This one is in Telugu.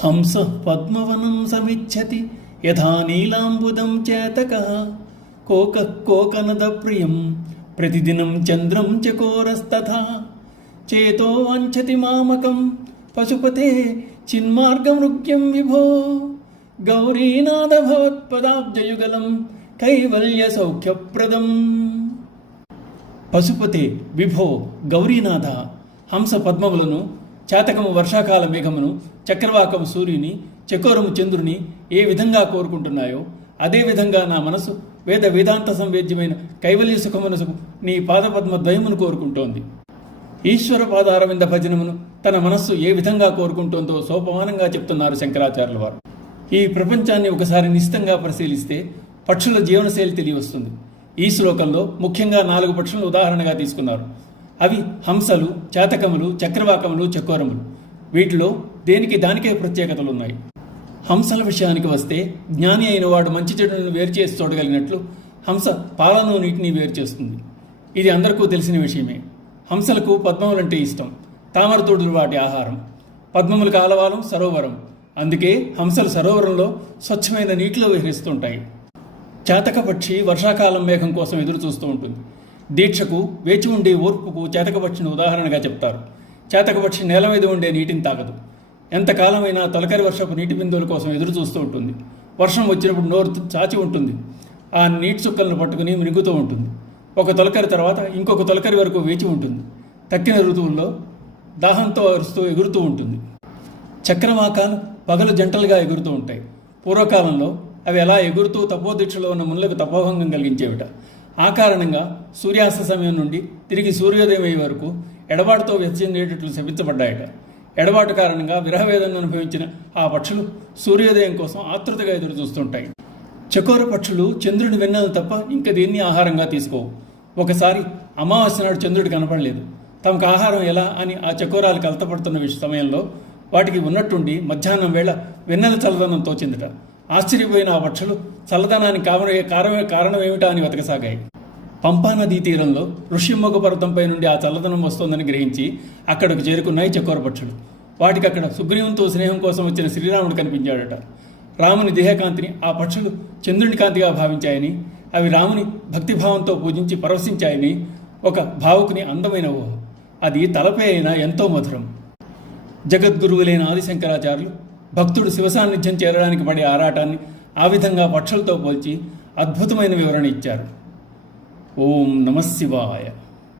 హంస పద్మవనం సమిచ్చతి యథా నీలాంబుదం చేతకః కోకనద ప్రియం ప్రతిదినం చంద్రం చకోరస్తథా చేతో వాంఛతి మామకం పశుపతే చిన్మార్గమృగ్యం విభో గౌరీనాథ భవత్పదాబ్జయుగలం కైవల్య సౌఖ్యప్రదం. పశుపతే విభో గౌరీనాథ, హంస పద్మములను, చాతకము వర్షాకాల మేఘమును, చక్రవాకము సూర్యుని, చకోరము చంద్రుని ఏ విధంగా కోరుకుంటున్నాయో అదేవిధంగా నా మనసు వేదాంత సంవేద్యమైన కైవల్య సుఖమనసుకు నీ పాదపద్మ ద్వయమును కోరుకుంటోంది. ఈశ్వర పాదారవింద భజనమును తన మనస్సు ఏ విధంగా కోరుకుంటోందో సోపమానంగా చెప్తున్నారు శంకరాచార్యుల వారు. ఈ ప్రపంచాన్ని ఒకసారి నిశితంగా పరిశీలిస్తే పక్షుల జీవనశైలి తెలియవస్తుంది. ఈ శ్లోకంలో ముఖ్యంగా 4 పక్షులను ఉదాహరణగా తీసుకున్నారు. అవి హంసలు, చాతకములు, చక్రవాకములు, చకోరములు. వీటిలో దేనికి దానికే ప్రత్యేకతలు ఉన్నాయి. హంసల విషయానికి వస్తే జ్ఞాని అయిన వాడు మంచి చెడులను వేరు చేసి చూడగలిగినట్లు హంస పాలను నీటిని వేరు చేస్తుంది. ఇది అందరికీ తెలిసిన విషయమే. హంసలకు పద్మములంటే ఇష్టం. తామరతోడులు వాటి ఆహారం. పద్మములకు ఆలవాలం సరోవరం. అందుకే హంసలు సరోవరంలో స్వచ్ఛమైన నీటిలో విహరిస్తుంటాయి. చాతక పక్షి వర్షాకాలం మేఘం కోసం ఎదురు చూస్తూ ఉంటుంది. దీక్షకు, వేచి ఉండే ఓర్పుకు చాతక పక్షిని ఉదాహరణగా చెప్తారు. చాతక పక్షి నేల మీద ఉండే నీటిని తాగదు. ఎంతకాలమైనా తొలకరి వర్షపు నీటి బిందువుల కోసం ఎదురు చూస్తూ ఉంటుంది. వర్షం వచ్చినప్పుడు నోరు చాచి ఉంటుంది. ఆ నీటి చుక్కలను పట్టుకుని మిరుగుతూ ఉంటుంది. ఒక తొలకరి తర్వాత ఇంకొక తొలకరి వరకు వేచి ఉంటుంది. తక్కిన ఋతువుల్లో దాహంతో అరుస్తూ ఎగురుతూ ఉంటుంది. చక్రవాకాలు పగలు జంటలుగా ఎగురుతూ ఉంటాయి. పూర్వకాలంలో అవి ఎలా ఎగురుతూ తపోదీక్షలో ఉన్న మునులకు తపోభంగం కలిగించేవిట. ఆ కారణంగా సూర్యాస్త సమయం నుండి తిరిగి సూర్యోదయం అయ్యే వరకు ఎడబాటుతో వెచ్చిందేటట్లు శపించబడ్డాయట. ఎడబాటు కారణంగా విరహవేదనను అనుభవించిన ఆ పక్షులు సూర్యోదయం కోసం ఆతృతగా ఎదురు చూస్తుంటాయి. చకోర పక్షులు చంద్రుడి వెన్నెలను తప్ప ఇంక దేన్ని ఆహారంగా తీసుకోవు. ఒకసారి అమావాస్య నాడు చంద్రుడు కనపడలేదు. తమకు ఆహారం ఎలా అని ఆ చకోరాలు కలతపడుతున్న సమయంలో వాటికి ఉన్నట్టుండి మధ్యాహ్నం వేళ వెన్నెల చల్లదనం తోచిందట. ఆశ్చర్యపోయిన ఆ పక్షులు చల్లదనానికి కారణం ఏమిటా అని వెతకసాగాయి. పంపానదీ తీరంలో ఋష్యముఖ పర్వతంపై నుండి ఆ చల్లదనం వస్తోందని గ్రహించి అక్కడికి చేరుకున్నాయి చకోర పక్షులు. వాటికి అక్కడ సుగ్రీవునితో స్నేహం కోసం వచ్చిన శ్రీరాముడు కనిపించాడట. రాముని దేహకాంతిని ఆ పక్షులు చంద్రుని కాంతిగా భావించాయని, అవి రాముని భక్తిభావంతో పూజించి పరవశించాయని ఒక భావుకుని అందమైన ఊహ. అది తలపై అయినా ఎంతో మధురం. జగద్గురువులైన ఆదిశంకరాచార్యులు భక్తుడు శివసాన్నిధ్యం చేరడానికి పడే ఆరాటాన్ని ఆ విధంగా పక్షులతో పోల్చి అద్భుతమైన వివరణ ఇచ్చారు. ఓం నమః శివాయ.